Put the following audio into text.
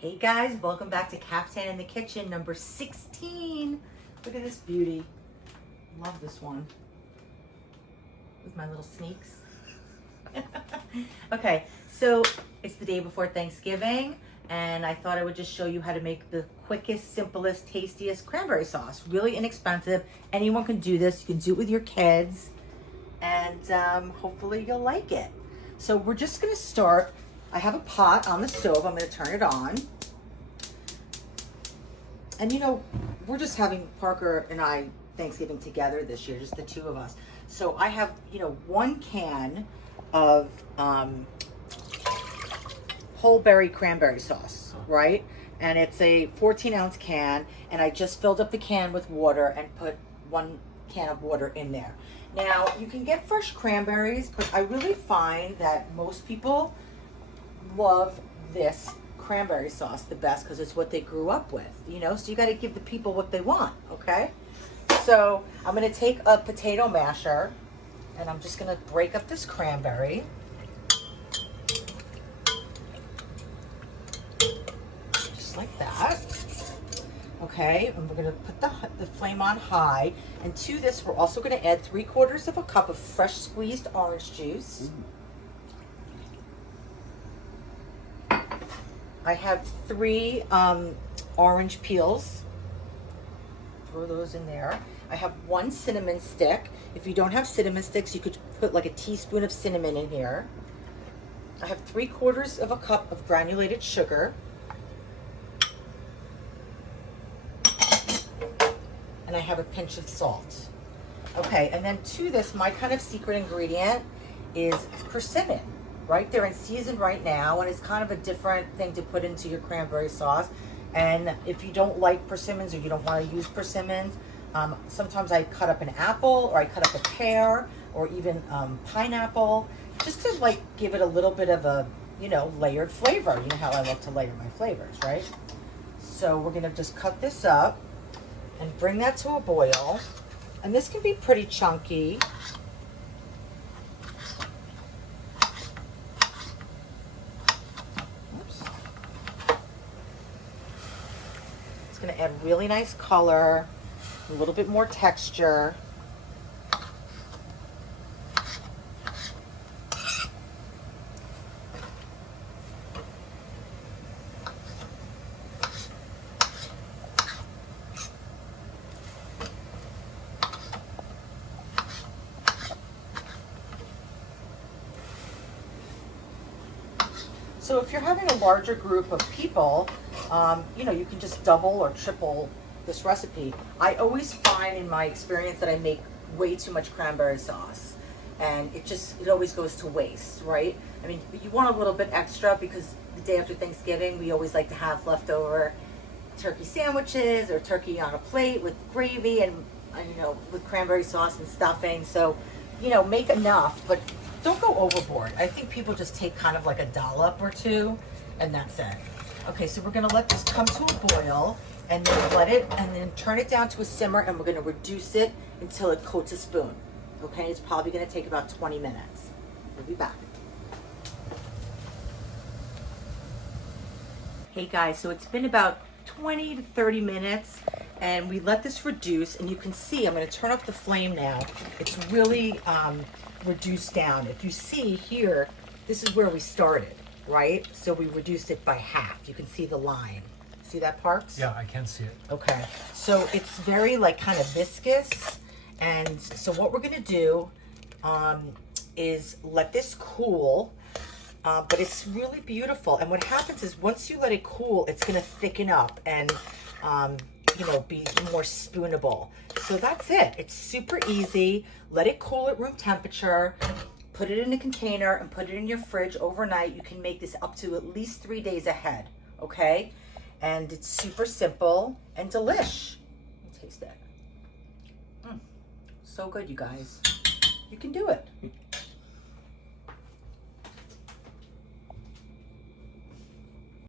Hey guys, welcome back to Kaftan in the Kitchen, number 16. Look at this beauty. Love this one. With my little sneaks. Okay, so it's the day before Thanksgiving, and I thought I would just show you how to make the quickest, simplest, tastiest cranberry sauce. Really inexpensive. Anyone can do this. You can do it with your kids, and hopefully you'll like it. So we're just gonna start. I have a pot on the stove. I'm going to turn it on. And you know, we're just having Parker and I Thanksgiving together this year, just the two of us. So I have, one can of whole berry cranberry sauce, right? And it's a 14-ounce can, and I just filled up the can with water and put 1 can of water in there. Now, you can get fresh cranberries, but I really find that most people love this cranberry sauce the best because it's what they grew up with, so you got to give the people what they want. Okay, so I'm going to take a potato masher and I'm just going to break up this cranberry, just like that. Okay, and we're going to put the flame on high, and to this we're also going to add 3/4 of a cup of fresh squeezed orange juice. I have 3 orange peels. Throw those in there. I have 1 cinnamon stick. If you don't have cinnamon sticks, you could put like a teaspoon of cinnamon in here. I have 3/4 of a cup of granulated sugar. And I have a pinch of salt. Okay, and then to this, my kind of secret ingredient is persimmon. Right, they're in season right now, and it's kind of a different thing to put into your cranberry sauce. And if you don't like persimmons or you don't want to use persimmons, sometimes I cut up an apple, or I cut up a pear, or even pineapple, just to like give it a little bit of a layered flavor. You know how I love to layer my flavors, right? So we're gonna just cut this up and bring that to a boil, and this can be pretty chunky. Going to add really nice color, a little bit more texture. So if you're having a larger group of people, you can just double or triple this recipe. I always find in my experience that I make way too much cranberry sauce, and it always goes to waste, right? I mean, you want a little bit extra because the day after Thanksgiving, we always like to have leftover turkey sandwiches or turkey on a plate with gravy and with cranberry sauce and stuffing. So, make enough, but don't go overboard. I think people just take kind of like a dollop or two, and that's it. Okay, so we're gonna let this come to a boil, and then turn it down to a simmer, and we're gonna reduce it until it coats a spoon. Okay, it's probably gonna take about 20 minutes. We'll be back. Hey guys, so it's been about 20 to 30 minutes, and we let this reduce, and you can see, I'm gonna turn off the flame now. It's really reduced down. If you see here, this is where we started. Right? So we reduced it by half. You can see the line. See that, Parks? Yeah, I can see it. Okay. So it's very kind of viscous. And so what we're going to do is let this cool. But it's really beautiful. And what happens is once you let it cool, it's going to thicken up and, be more spoonable. So that's it. It's super easy. Let it cool at room temperature. Put it in a container and put it in your fridge overnight. You can make this up to at least 3 days ahead, okay? And it's super simple and delish. Taste that. So good, you guys. You can do it.